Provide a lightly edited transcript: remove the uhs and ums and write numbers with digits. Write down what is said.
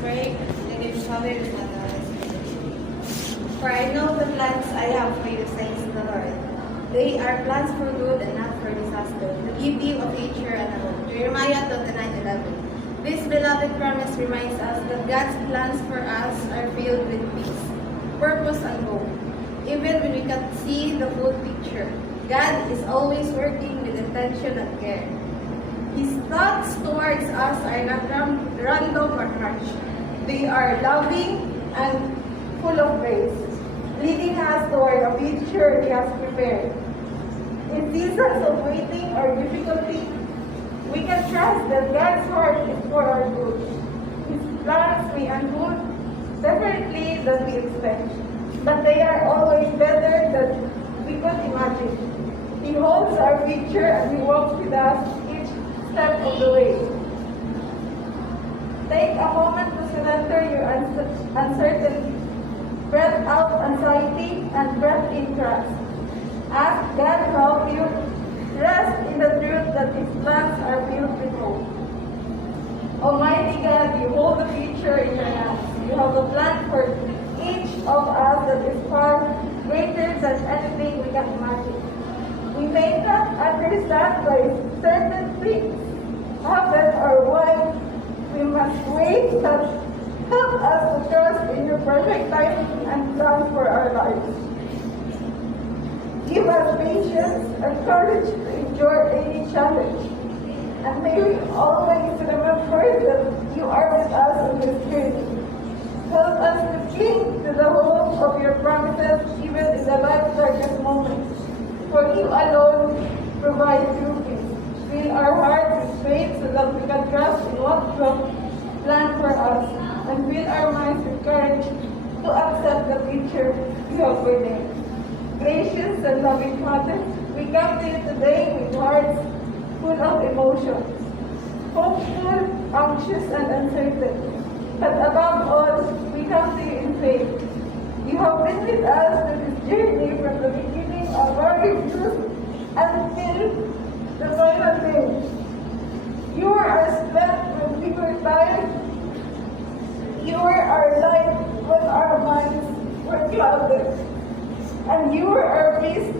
pray. In the name of the Father, and the Son, and the Holy Spirit. For I know the plans I have for you, says the Lord. They are plans for good and not for disaster, to give you a future and a hope. Jeremiah 29:11. This beloved promise reminds us that God's plans for us are filled with peace, purpose, and hope. Even when we can't see the full picture, God is always working with intention and care. His thoughts towards us are not random or harsh. They are loving and full of grace, leading us toward a future He has prepared. In seasons of waiting or difficulty, we can trust that God's heart is for our good. His plans may unfold differently than we expect, but they are always better than we could imagine. He holds our future and He walks with us each step of the way. Take a moment to surrender your uncertainty. Breath out anxiety and breath in trust. Ask God to help you. Rest in the truth that His plans are filled with hope. Almighty God, you hold the future in your hands. You have a plan for each of us that is far greater than anything we can imagine. We may not understand why certain things happen or why we must wait, but help us to trust in your perfect timing and plan for our lives. Give us patience and courage to endure any challenge. And may we always remember that you are with us on this journey. Help us to cling to the hope of your promises even in the life's darkest moments. For you alone provide true peace. Fill our hearts with faith so that we can trust in what you have planned for us. And fill our minds with courage to accept the future you have ordained. Gracious and loving Father, we come to you today with hearts full of emotions, hopeful, anxious, and uncertain. But above all, we come to you in faith. You have been with us through this journey from the beginning of our youth until the final day. You are our strength when we were tired. You are our light when our minds were clouded. And you are our peace